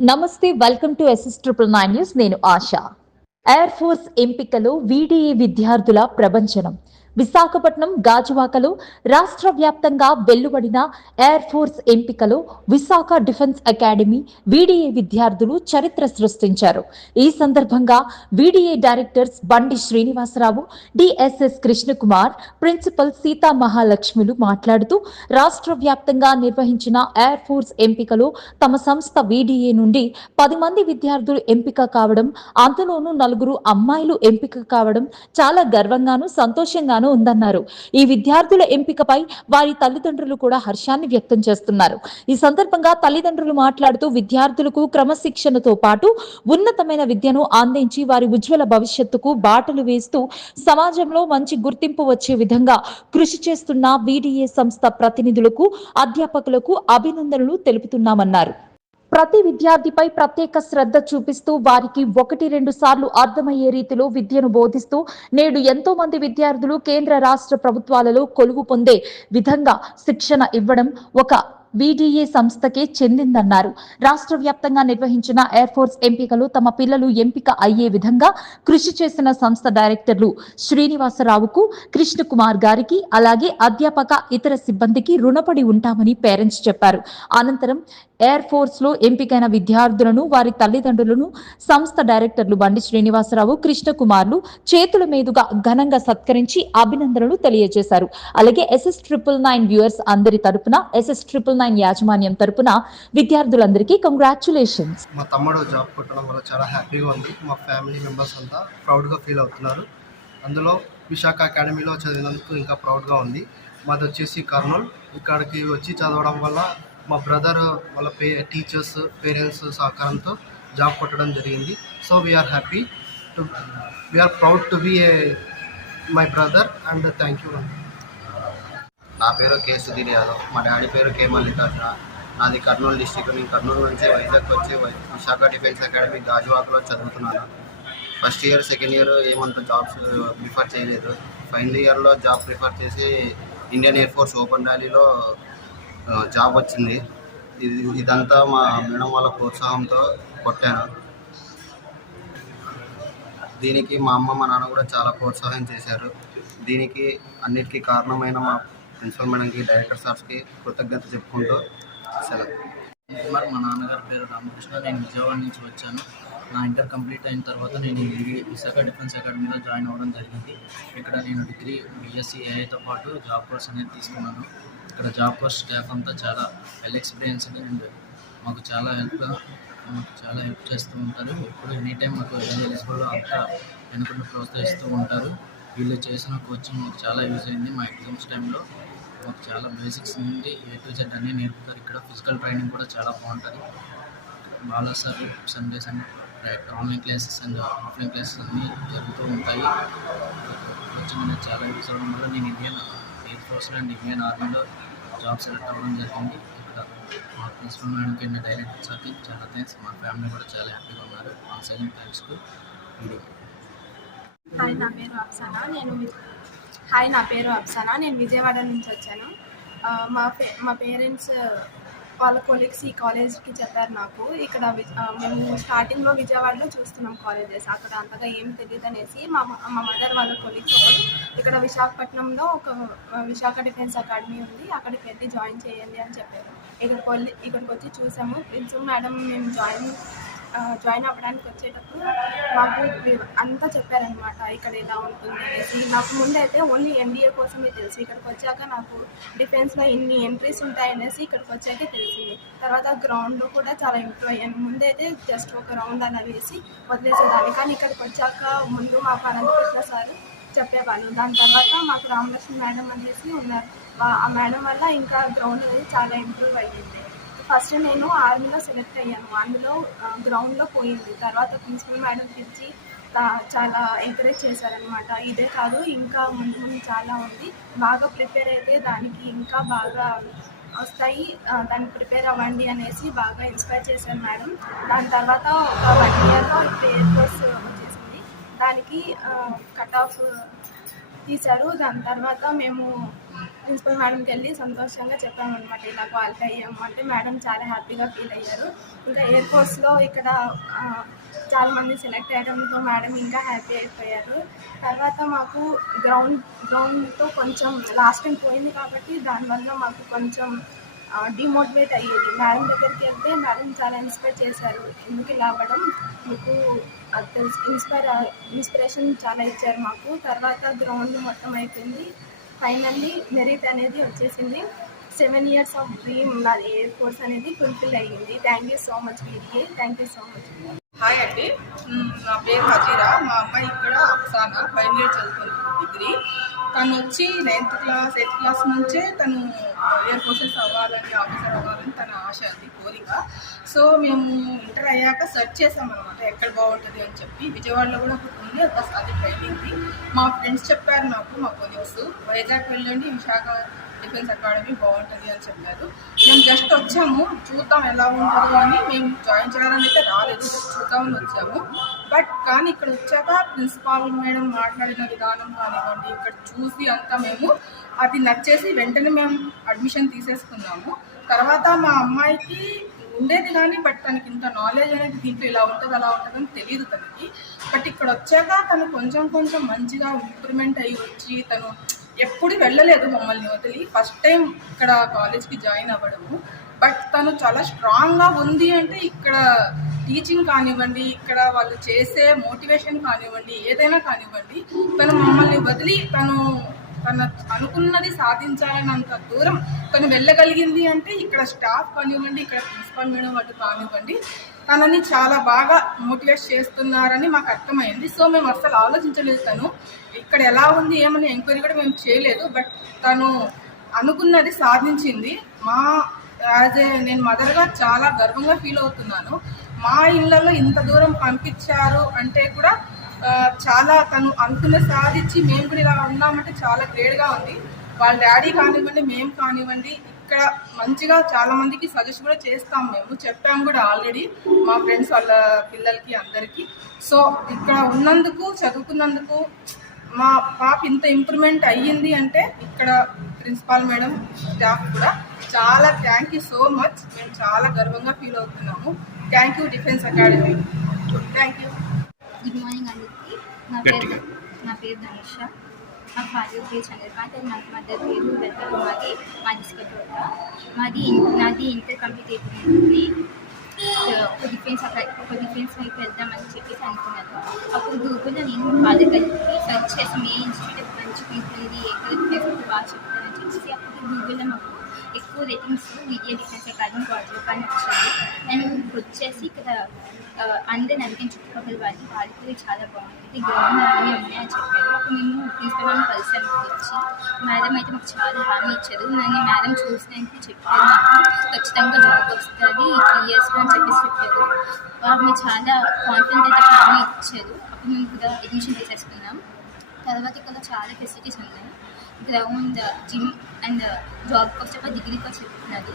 నమస్తే welcome to SS triple nine news నేను Asha. Air force ఎంపికలో వీడీఏ విద్యార్థుల ప్రబంచనం విశాఖపట్నం గాజువాకలో రాష్ట్ర వ్యాప్తంగా వెలువడిన ఎయిర్ ఫోర్స్ ఎంపికలో విశాఖ డిఫెన్స్ అకాడమీ వీడీఏ విద్యార్థులు చరిత్ర సృష్టించారు. ఈ సందర్భంగా VDA directors Bandi Srinivasarao DSS Krishnakumar principal Sita మహాలక్ష్మిలు మాట్లాడుతూ రాష్ట్ర వ్యాప్తంగా నిర్వహించిన ఎయిర్ ఫోర్స్ ఎంపికలో తమ సంస్థ వీడీఏ నుండి పది మంది విద్యార్థులు ఎంపిక కావడం అందులోనూ నలుగురు అమ్మాయిలు ఎంపిక కావడం చాలా గర్వంగాను సంతోషంగాను ఉందన్నారు. ఈ విద్యార్థుల ఎంపికపై వారి తల్లిదండ్రులు కూడా హర్షాన్ని వ్యక్తం చేస్తున్నారు. ఈ సందర్భంగా తల్లిదండ్రులు మాట్లాడుతూ విద్యార్థులకు క్రమశిక్షణతో పాటు ఉన్నతమైన విద్యను అందించి వారి ఉజ్వల భవిష్యత్తుకు బాటలు వేస్తూ సమాజంలో మంచి గుర్తింపు వచ్చే విధంగా కృషి చేస్తున్న వీడీఏ సంస్థ ప్రతినిధులకు అధ్యాపకులకు అభినందనలు తెలుపుతున్నామన్నారు. ప్రతి విద్యార్థిపై ప్రత్యేక శ్రద్ధ చూపిస్తూ వారికి ఒకటి రెండు సార్లు అర్థమయ్యే రీతిలో విద్యను బోధిస్తూ నేడు ఎంతో మంది విద్యార్థులు కేంద్ర రాష్ట్ర ప్రభుత్వాలలో కొలువు పొందే విధంగా శిక్షణ ఇవ్వడం ఒక వీడీఏ సంస్థకే చెందిందన్నారు. రాష్ట్ర వ్యాప్తంగా నిర్వహించిన ఎయిర్ ఫోర్స్ ఎంపికలు తమ పిల్లలు ఎంపిక అయ్యే విధంగా కృషి చేసిన సంస్థ డైరెక్టర్లు శ్రీనివాసరావుకు కృష్ణకుమార్ గారికి అలాగే అధ్యాపక ఇతర సిబ్బందికి రుణపడి ఉంటామని పేరెంట్స్ చెప్పారు. అనంతరం ఎయిర్ ఫోర్స్లో ఎంపికైన విద్యార్థులను వారి తల్లిదండ్రులను సంస్థ డైరెక్టర్లు బండి శ్రీనివాసరావు కృష్ణకుమార్లు చేతుల మీదుగా ఘనంగా సత్కరించి అభినందనలు తెలియజేశారు. అలాగే ఎస్ఎస్ ట్రిపుల్ నైన్ వ్యూయర్స్ అందరి తరపున ఎస్ఎస్ ట్రిపుల్ నైన్ యాజమాన్యం తరపున విద్యార్థులందరికీ కంగ్రాచులేషన్స్. మా తమ్ముడు జాబ్ కొట్టడం వల్ల చాలా హ్యాపీగా ఉంది. మా ఫ్యామిలీ మెంబర్స్ అంతా ప్రౌడ్గా ఫీల్ అవుతున్నారు. అందులో విశాఖ అకాడమీలో చదివినందుకు ఇంకా ప్రౌడ్గా ఉంది. మాది వచ్చేసి కర్నూలు. ఇక్కడికి వచ్చి చదవడం వల్ల మా బ్రదర్ వాళ్ళ పే టీచర్స్ పేరెంట్స్ సహకారంతో జాబ్ కొట్టడం జరిగింది. So we are happy to we are proud to be a my brother and thank you నా పేరు కే సుధీర్ యాదవ్. మా డాడీ పేరు కే మల్లికార్జున. నాది కర్నూలు డిస్టిక్. నేను కర్నూలు నుంచి వైజాగ్ వచ్చి వై- విశాఖ డిఫెన్స్ అకాడమీ గాజువాకలో చదువుతున్నాను. ఫస్ట్ ఇయర్ సెకండ్ ఇయర్ ఏమంత జాబ్స్ ప్రిఫర్ చేయలేదు. ఫైనల్ ఇయర్లో జాబ్ ప్రిఫర్ చేసి ఇండియన్ ఎయిర్ ఫోర్స్ ఓపెన్ ర్యాలీలో జాబ్ వచ్చింది. ఇది ఇదంతా మా మేడం వాళ్ళ ప్రోత్సాహంతో కొట్టాను. దీనికి మా అమ్మ మా నాన్న కూడా చాలా ప్రోత్సాహం చేశారు. దీనికి అన్నిటికీ కారణమైన మా ప్రిన్సిపల్ మేడంకి డైరెక్టర్ సార్స్కి కృతజ్ఞత చెప్పుకుంటూ సెలవు. కుమార్ మా నాన్నగారి పేరు రామకృష్ణ. నేను విజయవాడ నుంచి వచ్చాను. నా ఇంటర్ కంప్లీట్ అయిన తర్వాత నేను విశాఖ డిఫెన్స్ అకాడమీలో జాయిన్ అవ్వడం జరిగింది. ఇక్కడ నేను డిగ్రీ బీఎస్సీ ఏఐతో పాటు జాబ్ కోర్స్ అనేది తీసుకున్నాను. ఇక్కడ జాబ్ కోర్స్ స్టాఫ్ అంతా చాలా వెల్ ఎక్స్పీరియన్స్ అండ్ మాకు చాలా హెల్ప్గా మాకు చాలా హెల్ప్ చేస్తూ ఉంటారు. ఎప్పుడు ఎనీ టైం మాకు ఎలిజిబుల్ అంతా వెనుకుంటూ ప్రోత్సహిస్తూ ఉంటారు. వీళ్ళు చేసిన కోచింగ్ మాకు చాలా యూజ్ అయింది మా ఎగ్జామ్స్ టైంలో మాకు చాలా బేసిక్స్ నుండి ఏ టు జెడ్ అన్నీ నేర్పుతారు. ఇక్కడ ఫిజికల్ ట్రైనింగ్ కూడా చాలా బాగుంటుంది. బాగా sir Sundays and online classes and offline classes అన్నీ జరుగుతూ ఉంటాయి. వచ్చిన చాలా యూస్ అవ్వడం వల్ల నేను ఇండియన్ ఎయిర్ ఫోర్స్లో అండ్ ఇండియన్ ఆర్మీలో జాబ్ సెలెక్ట్ అవ్వడం జరిగింది. ఇక్కడ మా ప్రిన్సిపల్ మేడంకి అండ్ డైరెక్టర్ సార్కి చాలా థ్యాంక్స్ మా ఫ్యామిలీ కూడా చాలా హ్యాపీగా ఉన్నారు. One second thanks to video hi నా పేరు అప్సనా నేను హాయ్ నా పేరు అప్సనా. నేను విజయవాడ నుంచి వచ్చాను. మా మా పేరెంట్స్ వాళ్ళ కొలీగ్స్ ఈ కాలేజ్కి చెప్పారు నాకు. ఇక్కడ మేము స్టార్టింగ్లో విజయవాడలో చూస్తున్నాం కాలేజెస్. అక్కడ అంతగా ఏం తెలియదు అనేసి మా మా మదర్ వాళ్ళ కొలీగ్స్ ఒకరు ఇక్కడ విశాఖపట్నంలో ఒక విశాఖ డిఫెన్స్ అకాడమీ ఉంది. అక్కడికి వెళ్ళి జాయిన్ చేయండి అని చెప్పారు. ఇక్కడికి వెళ్ళి ఇక్కడికి వచ్చి చూసాము. ప్రిన్సిపల్ మేడం మేము జాయిన్ జాయిన్ అవ్వడానికి వచ్చేటప్పుడు మాకు అంతా చెప్పారనమాట ఇక్కడ ఇలా ఉంటుంది అనేసి. నాకు ముందైతే ఓన్లీ ఎన్డీఏ కోసమే తెలుసు. ఇక్కడికి వచ్చాక నాకు డిఫెన్స్లో ఇన్ని ఎంట్రీస్ ఉంటాయనేసి ఇక్కడికి వచ్చాకే తెలిసింది. తర్వాత గ్రౌండ్ కూడా చాలా ఇంప్రూవ్ అయ్యాను. ముందైతే జస్ట్ ఒక రౌండ్ అలా వేసి వదిలేసేదాన్ని. కానీ ఇక్కడికి వచ్చాక ముందు మాకు అనంతకృష్ణ సార్ చెప్పేవాళ్ళు. దాని తర్వాత మాకు రామలక్ష్మి మేడం అనేసి ఉన్నారు. ఆ మేడం వల్ల ఇంకా గ్రౌండ్ అనేది చాలా ఇంప్రూవ్ అయ్యింది. ఫస్ట్ నేను ఆర్మీలో సెలెక్ట్ అయ్యాను. అందులో గ్రౌండ్లో పోయింది. తర్వాత ప్రిన్సిపల్ మేడం పిలిచి చాలా ఎంకరేజ్ చేశారనమాట ఇదే కాదు ఇంకా ముందు ముందు చాలా ఉంది. బాగా ప్రిపేర్ అయితే దానికి ఇంకా బాగా వస్తాయి. దానికి ప్రిపేర్ అవ్వండి అనేసి బాగా ఇన్స్పైర్ చేశారు మేడం. దాని తర్వాత ఒక వన్ ఇయర్లో ఎయిర్ ఫోర్స్ వచ్చేసింది. దానికి కట్ ఆఫ్ తీశారు. దాని తర్వాత మేము ప్రిన్సిపల్ మేడంకి వెళ్ళి సంతోషంగా చెప్పామన్నమాట ఇలా క్వాలిఫై అయ్యాము. అంటే మేడం చాలా హ్యాపీగా ఫీల్ అయ్యారు. ఇంకా ఎయిర్ ఫోర్స్లో ఇక్కడ చాలామంది సెలెక్ట్ అయ్యడంతో మేడం ఇంకా హ్యాపీ అయిపోయారు. తర్వాత మాకు గ్రౌండ్ గ్రౌండ్తో కొంచెం లాస్ట్ టైం పోయింది కాబట్టి దానివల్ల మాకు కొంచెం డిమోటివేట్ అయ్యేది. మేడం దగ్గరికి వెళ్తే మేడం చాలా ఇన్స్పైర్ చేశారు. ఎందుకు ఇలా అవ్వడం? మీకు తెలుసు. ఇన్స్పైర్ ఇన్స్పిరేషన్ చాలా ఇచ్చారు మాకు. తర్వాత గ్రౌండ్ మొత్తం అయిపోయింది. ఫైనల్లీ మెరిట్ అనేది వచ్చేసింది. సెవెన్ ఇయర్స్ ఆఫ్ డ్రీమ్ నాది ఎయిర్ ఫోర్స్ అనేది ఫుల్ఫిల్ అయ్యింది. Thank you so much video thank you so much. Hi అండి. నా పేరు హజీరా. మా అమ్మాయి ఇక్కడ అప్సానా ఫైనల్ ఇయర్ చదువుతుంది. డిగ్రీ. తను వచ్చి నైన్త్ క్లాస్ ఎయిత్ క్లాస్ నుంచే తను ఎయిర్ ఫోర్సెస్ అవ్వాలని ఆఫీసర్ అవ్వాలని తన ఆశ అది కోరిక. సో మేము ఇంటర్ అయ్యాక సెర్చ్ చేసామన్నమాట ఎక్కడ బాగుంటుంది అని చెప్పి. విజయవాడలో కూడా ఒకటి ఉంది అది అది ట్రైనింగ్ది మా ఫ్రెండ్స్ చెప్పారు నాకు మా కొలీగ్స్ వైజాగ్ వెళ్ళండి విశాఖ డిఫెన్స్ అకాడమీ బాగుంటుంది అని చెప్పారు. మేము జస్ట్ వచ్చాము చూద్దాం ఎలా ఉంటుందో అని మేము జాయిన్ చేయాలని అయితే రాలేదు చూద్దామని వచ్చాము. బట్ కానీ ఇక్కడ వచ్చాక ప్రిన్సిపాల్ మేడం మాట్లాడిన విధానం కానివ్వండి ఇక్కడ చూసి అంతా మేము అది నచ్చేసి వెంటనే మేము అడ్మిషన్ తీసేసుకున్నాము. తర్వాత మా అమ్మాయికి ఉండేది కానీ బట్ తనకి ఇంత నాలెడ్జ్ అనేది దీంట్లో ఇలా ఉంటుంది అలా ఉంటుందని తెలియదు తనకి. బట్ ఇక్కడ వచ్చాక తను కొంచెం కొంచెం మంచిగా ఇంప్రూవ్మెంట్ అయ్యి వచ్చి తను ఎప్పుడు వెళ్ళలేదు మమ్మల్ని వదిలి. ఫస్ట్ టైం ఇక్కడ కాలేజ్కి జాయిన్ అవ్వడము. బట్ తను చాలా స్ట్రాంగ్గా ఉంది అంటే ఇక్కడ టీచింగ్ కానివ్వండి ఇక్కడ వాళ్ళు చేసే మోటివేషన్ కానివ్వండి ఏదైనా కానివ్వండి తను మమ్మల్ని వదిలి తను తన అనుకున్నది సాధించాలన్నంత దూరం తను వెళ్ళగలిగింది అంటే ఇక్కడ స్టాఫ్ కానివ్వండి ఇక్కడ ప్రిన్సిపల్ మేడం వాళ్ళు కానివ్వండి తనని చాలా బాగా మోటివేట్ చేస్తున్నారని మాకు అర్థమైంది. సో మేము అసలు ఆలోచించలేదు తను. ఇక్కడ ఎలా ఉంది ఏమని ఎంక్వైరీ కూడా మేము చేయలేదు. బట్ తను అనుకున్నది సాధించింది. మా యాజ్ ఏ నేను మదర్గా చాలా గర్వంగా ఫీల్ అవుతున్నాను. మా ఇళ్ళలో ఇంత దూరం పంపించారు అంటే కూడా చాలా తను అనుకున్న సాధించి మేము కూడా ఇలా ఉన్నామంటే చాలా గ్రేట్గా ఉంది. వాళ్ళ డాడీ కానివ్వండి మేము కానివ్వండి ఇక్కడ మంచిగా చాలా మందికి సజెస్ట్ కూడా చేస్తాం మేము. చెప్పాం కూడా ఆల్రెడీ మా ఫ్రెండ్స్ వాళ్ళ పిల్లలకి అందరికీ. సో ఇక్కడ ఉన్నందుకు చదువుకున్నందుకు మా పాప ఇంత ఇంప్రూవ్మెంట్ అయ్యింది అంటే ఇక్కడ ప్రిన్సిపాల్ మేడం స్టాఫ్ కూడా చాలా థ్యాంక్ యూ సో మచ్ మేము చాలా గర్వంగా ఫీల్ అవుతున్నాము. Thank you defence academy thank you good morning అందరికీ. నా పేరు నా పేరు ధనుష. మా ఫాదర్ పేరు చంద్రకాంత్. అండ్ నాకు మదర్ పేరు వెల్కమ్ మాది మాది సికటోట మాది నాది ఇంటర్ కంప్లీట్ అయిపోయింది. ఒక డిఫెన్స్ అక్కడ ఒక డిఫెన్స్ వైపు వెళ్దామని చెప్పేసి అనుకున్నాను. అప్పుడు నేను ఫాదర్ కలిపి సెర్చ్ చేసి ఏ ఇన్స్టిట్యూట్ మంచి ఉంటుంది ఎక్కడ బాగా చెప్తారని చెప్పేసి అప్పుడు గూగుల్లో మాకు ఎక్కువ రేటింగ్స్ విద్యా డిఫెన్స్ అకాడమీ వాటిలో కానీ వచ్చింది నేను ఇప్పుడు వచ్చేసి ఇక్కడ అందరిని అందరి నమ్మకం చుట్టుపక్కల వాళ్ళకి వాళ్ళకి చాలా బాగుంటుంది గ్రౌండ్ అన్నీ ఉన్నాయని చెప్పారు. అప్పుడు మేము ప్రిన్సిపల్ మ్యామ్ కలిసాము వచ్చి మేడం అయితే మాకు చాలా హామీ ఇచ్చారు. నన్ను మేడం చూసినాక చెప్పారు నాకు ఖచ్చితంగా జాబ్ వస్తుంది. త్రీ ఇయర్స్లో అని చెప్పేసి చెప్పారు. వాళ్ళు చాలా కాన్ఫిడెంట్ అయితే హామీ ఇచ్చారు. ముందుగా మేము కూడా అడ్మిషన్ తీసేసుకున్నాం తర్వాత ఇక్కడ చాలా ఫెసిలిటీస్ ఉన్నాయి. గ్రౌండ్ జిమ్ అండ్ జాబ్ వచ్చేప్పుడు డిగ్రీ కోసం చెప్తున్నది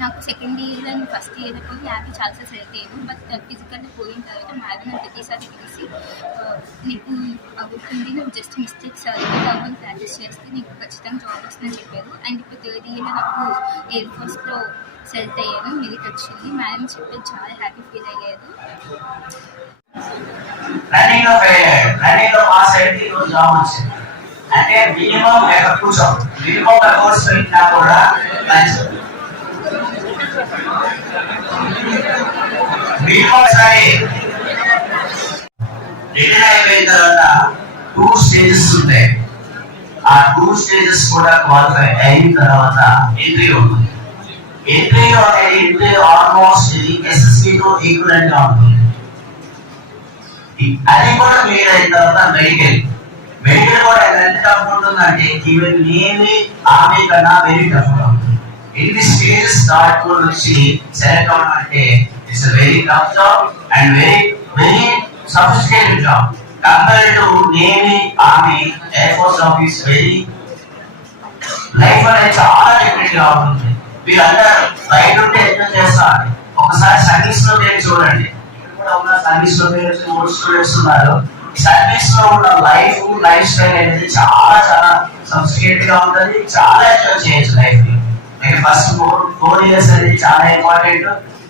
నాకు second year and first year అప్పుడు యాభై ఛాన్సెస్ సెలెక్ట్ అయ్యాను బట్ ఫిజికల్ పోయిన తర్వాత మేడం ప్రతిసారి తెలిసి uh, నీకు అవుతుంది నువ్వు జస్ట్ మిస్టేక్స్ అవ్వని ప్రాక్టీస్ చేస్తే నీకు ఖచ్చితంగా జాబ్ వస్తుందని చెప్పారు. అండ్ ఇప్పుడు థర్డ్ ఇయర్లో నాకు ఎయిర్ ఫోర్స్లో సెలెక్ట్ అయ్యాను మెరిట్ వచ్చింది. మేడం చెప్పి చాలా హ్యాపీ ఫీల్ అయ్యారు రన్నింగ్లో పాస్ అయితే ఈరోజు జాబ్ వచ్చింది. అంటే మినిమం ఎక్కడ కూర్చో. మినిమం కోర్స్ పెట్టినా కూడా మంచి మినిమం అయిపోయిన తర్వాత టూ స్టేజెస్ ఉంటాయి ఆ టూ స్టేజెస్ కూడా క్వాలిఫై అయిన తర్వాత ఎంట్రీ ఉంటుంది ఎంట్రీ అనేది ఎంట్రీ ఆల్మోస్ట్ ఎస్ఎస్సి ఈక్వలెంట్గా ఉంటుంది అది కూడా క్లియర్ అయిన తర్వాత మెడికల్ మెడికల్ కూడా ఎంత టఫ్ ఉంటుందంటే ఈవెన్ నేమి ఆమె కన్నా వెరీ టఫ్గా ఉంటుంది ఎన్ని స్టేజెస్ దాటుకొని వచ్చి సెలెక్ట్ అవ్వడం అంటే it's very tough job and very very sophisticated job compare to navy army air force office very life అనేది చాలా డిఫరెంట్గా ఉంటుంది. మీరు అంటారు బయట ఉంటే ఎంజాయ్ చేస్తారు? ఒకసారి సర్వీస్లో వెళ్ళి చూడండి. కూడా ఉన్న సర్వీస్లో మీరు మూడు స్టూడెంట్స్ ఉన్నారు. సర్వీస్లో ఉన్న లైఫ్ లైఫ్ స్టైల్ అనేది చాలా చాలా సబ్స్టిట్యూట్గా ఉంటుంది. చాలా ఎంజాయ్ చేయొచ్చు లైఫ్ని. మీరు ఫస్ట్ ఫోర్ ఫోర్ ఇయర్స్ అనేది చాలా ఇంపార్టెంట్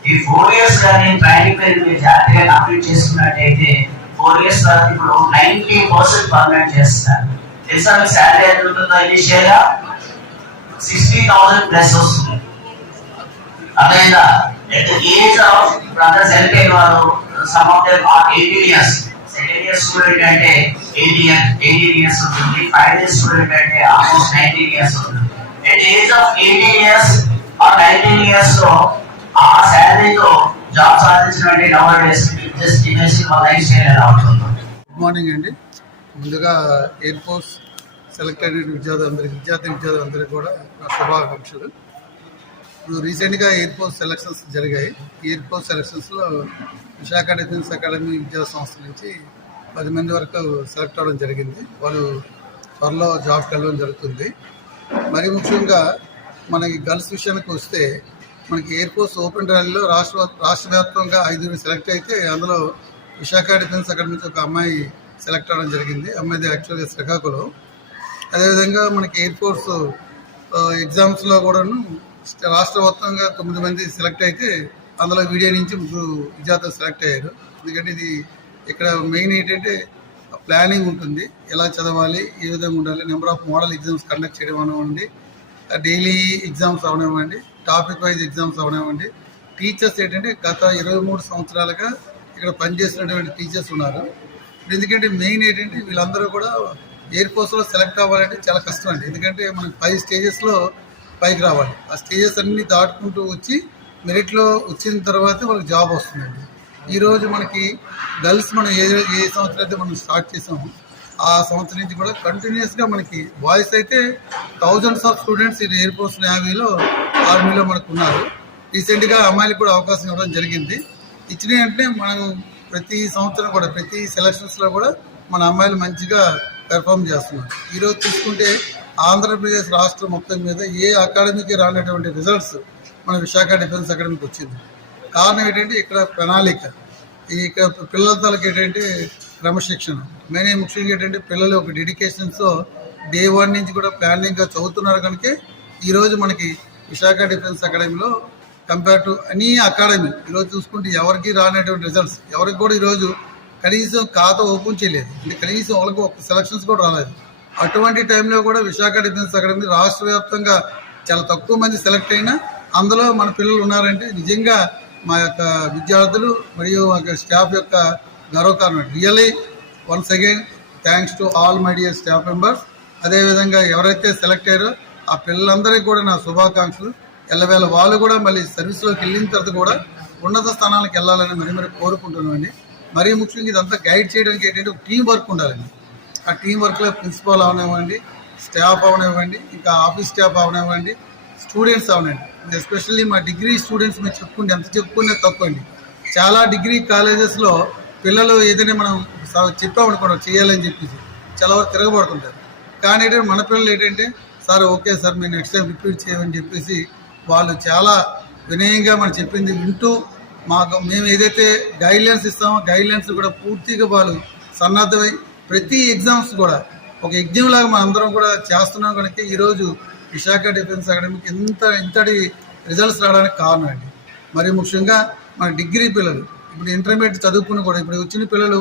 ఈ ఫోర్ ఇయర్స్ కానీ ట్రైనింగ్ పీరియడ్ మీరు జాగ్రత్తగా కంప్లీట్ చేసుకున్నట్టయితే ఫోర్ ఇయర్స్ తర్వాత ఇప్పుడు నైన్టీ పర్సెంట్ పర్మనెంట్ చేస్తారు తెలుసా మీకు శాలరీ ఎంత ఉంటుందో ఇనిషియల్గా? సిక్స్టీ థౌసండ్ ప్లస్ వస్తుంది. అదేనా ఎట్ ద ఏజ్ ఆఫ్ ఇప్పుడు అందరూ సెలెక్ట్ అయిన వారు some of them are eighteen years second year student అంటే ఎయిటీన్ ఎయిటీన్ ఇయర్స్ ఉంటుంది. ఫైవ్ ఇయర్ స్టూడెంట్ అంటే ఆల్మోస్ట్ నైన్టీన్ ఇయర్స్ ఉంటుంది. At age of eighteen years or nineteen ఇయర్స్లో ఆ శాలరీతో జాబ్ సాధించినటువంటి నవర్ డేస్ లైఫ్ స్టైల్ ఎలా గుడ్ మార్నింగ్ అండి. ముందుగా ఎయిర్ ఫోర్స్ సెలెక్ట్ అయిన విద్యార్థులందరికీ విద్యార్థి విద్యార్థులందరికీ కూడా నా శుభాకాంక్షలు. ఇప్పుడు రీసెంట్గా ఎయిర్ ఫోర్స్ సెలక్షన్స్ జరిగాయి. ఎయిర్ ఫోర్స్ సెలక్షన్స్లో విశాఖ డిఫెన్స్ అకాడమీ విద్యా సంస్థ నుంచి పది మంది వరకు సెలెక్ట్ అవ్వడం జరిగింది. వాళ్ళు త్వరలో జాబ్కి వెళ్ళడం జరుగుతుంది. మరి ముఖ్యంగా మనకి గర్ల్స్ విషయానికి వస్తే మనకి ఎయిర్ ఫోర్స్ ఓపెన్ ర్యాలీలో రాష్ట్ర రాష్ట్ర వ్యాప్తంగా ఐదుగురు సెలెక్ట్ అయితే అందులో విశాఖ డిఫెన్స్ అకాడమీ నుంచి ఒక అమ్మాయి సెలెక్ట్ అవ్వడం జరిగింది. అమ్మాయిది యాక్చువల్గా శ్రీకాకుళం. అదేవిధంగా మనకి ఎయిర్ ఫోర్స్ ఎగ్జామ్స్లో కూడాను రాష్ట్ర మొత్తంగా తొమ్మిది మంది సెలెక్ట్ అయితే అందులో వీడియో నుంచి ముగ్గురు విద్యార్థులు సెలెక్ట్ అయ్యారు. ఎందుకంటే ఇది ఇక్కడ మెయిన్ ఏంటంటే ప్లానింగ్ ఉంటుంది. ఎలా చదవాలి ఏ విధంగా ఉండాలి number of model exams conduct చేయడం అనివ్వండి డైలీ ఎగ్జామ్స్ అవనివ్వండి. టాపిక్ వైజ్ ఎగ్జామ్స్ అవనివ్వండి. టీచర్స్ ఏంటంటే గత ఇరవై మూడు సంవత్సరాలుగా ఇక్కడ పనిచేస్తున్నటువంటి టీచర్స్ ఉన్నారు. ఎందుకంటే మెయిన్ ఏంటంటే వీళ్ళందరూ కూడా ఎయిర్ ఫోర్స్లో సెలెక్ట్ అవ్వాలంటే చాలా కష్టం అండి. ఎందుకంటే మనకి ఫైవ్ స్టేజెస్లో పైకి రావాలి. ఆ స్టేజెస్ అన్ని దాటుకుంటూ వచ్చి మెరిట్లో వచ్చిన తర్వాత వాళ్ళకి జాబ్ వస్తుందండి. ఈరోజు మనకి గర్ల్స్ మనం ఏ ఏ సంవత్సరం అయితే మనం స్టార్ట్ చేసామో ఆ సంవత్సరం నుంచి కూడా కంటిన్యూస్గా మనకి బాయ్స్ అయితే థౌజండ్స్ ఆఫ్ స్టూడెంట్స్ ఈ ఎయిర్ ఫోర్స్ నేవీలో ఆర్మీలో మనకు ఉన్నారు రీసెంట్గా అమ్మాయిలకు కూడా అవకాశం ఇవ్వడం జరిగింది. ఇచ్చిన వెంటనే మనం ప్రతి సంవత్సరం కూడా ప్రతి సెలక్షన్స్లో కూడా మన అమ్మాయిలు మంచిగా పెర్ఫామ్ చేస్తున్నారు. ఈరోజు చూసుకుంటే ఆంధ్రప్రదేశ్ రాష్ట్రం మొత్తం మీద ఏ అకాడమీకి రానటువంటి రిజల్ట్స్ మన విశాఖ డిఫెన్స్ అకాడమీకి వచ్చింది. కారణం ఏంటంటే ఇక్కడ ప్రణాళిక. ఇక్కడ పిల్లల తలకి ఏంటంటే క్రమశిక్షణ. మెయిన్ ముఖ్యంగా ఏంటంటే పిల్లలు ఒక డెడికేషన్స్తో డే వన్ నుంచి కూడా ప్లానింగ్గా చదువుతున్నారు కనుక ఈరోజు మనకి విశాఖ డిఫెన్స్ అకాడమీలో కంపేర్ టు అనీ అకాడమీ ఈరోజు చూసుకుంటే ఎవరికి రానటువంటి రిజల్ట్స్ ఎవరికి కూడా ఈరోజు కనీసం ఖాతా ఓపెన్ చేయలేదు. అంటే కనీసం వాళ్ళకి ఒక సెలక్షన్స్ కూడా రాలేదు. అటువంటి టైంలో కూడా విశాఖ డిఫెన్స్ అకాడమీ రాష్ట్ర వ్యాప్తంగా చాలా తక్కువ మంది సెలెక్ట్ అయినా అందులో మన పిల్లలు ఉన్నారంటే నిజంగా మా యొక్క విద్యార్థులు మరియు మా యొక్క స్టాఫ్ యొక్క గర్వకారణం. Really once again thanks to all my dear staff members అదేవిధంగా ఎవరైతే సెలెక్ట్ అయ్యారో ఆ పిల్లలందరికీ కూడా నా శుభాకాంక్షలు. ఎల్లవేళ వాళ్ళు కూడా మళ్ళీ సర్వీస్లోకి వెళ్ళిన తర్వాత కూడా ఉన్నత స్థానాలకు వెళ్ళాలని మరి మరి కోరుకుంటున్నామండి. మరీ ముఖ్యంగా ఇదంతా గైడ్ చేయడానికి ఏంటంటే ఒక టీం వర్క్ ఉండాలండి. ఆ టీం వర్క్లో ప్రిన్సిపాల్ అవనివ్వండి స్టాఫ్ అవనివ్వండి ఇంకా ఆఫీస్ స్టాఫ్ అవనివ్వండి స్టూడెంట్స్ అవనండి ఎస్పెషల్లీ మా డిగ్రీ స్టూడెంట్స్ మీరు చెప్పుకుంటే ఎంత చెప్పుకునే తక్కువ అండి చాలా డిగ్రీ కాలేజెస్లో పిల్లలు ఏదైనా మనం చెప్పామనుకోవడం చేయాలని చెప్పేసి చాలా వరకు తిరగబడుతుంటారు. కానీ ఏంటంటే మన పిల్లలు ఏంటంటే సార్ ఓకే సార్ మీరు నెక్స్ట్ టైం రిపీట్ చేయమని చెప్పేసి వాళ్ళు చాలా వినయంగా మనం చెప్పింది వింటూ మాకు మేము ఏదైతే గైడ్లైన్స్ ఇస్తామో గైడ్లైన్స్ కూడా పూర్తిగా వాళ్ళు సన్నద్ధమై ప్రతి ఎగ్జామ్స్ కూడా ఒక ఎగ్జామ్ లాగా మనం అందరం కూడా చేస్తున్నాం కనుక ఈరోజు విశాఖ డిఫెన్స్ అకాడమీకి ఇంత ఇంతటి రిజల్ట్స్ రావడానికి కారణం అండి. మరి ముఖ్యంగా మన డిగ్రీ పిల్లలు ఇప్పుడు ఇంటర్మీడియట్ చదువుకుని కూడా ఇప్పుడు వచ్చిన పిల్లలు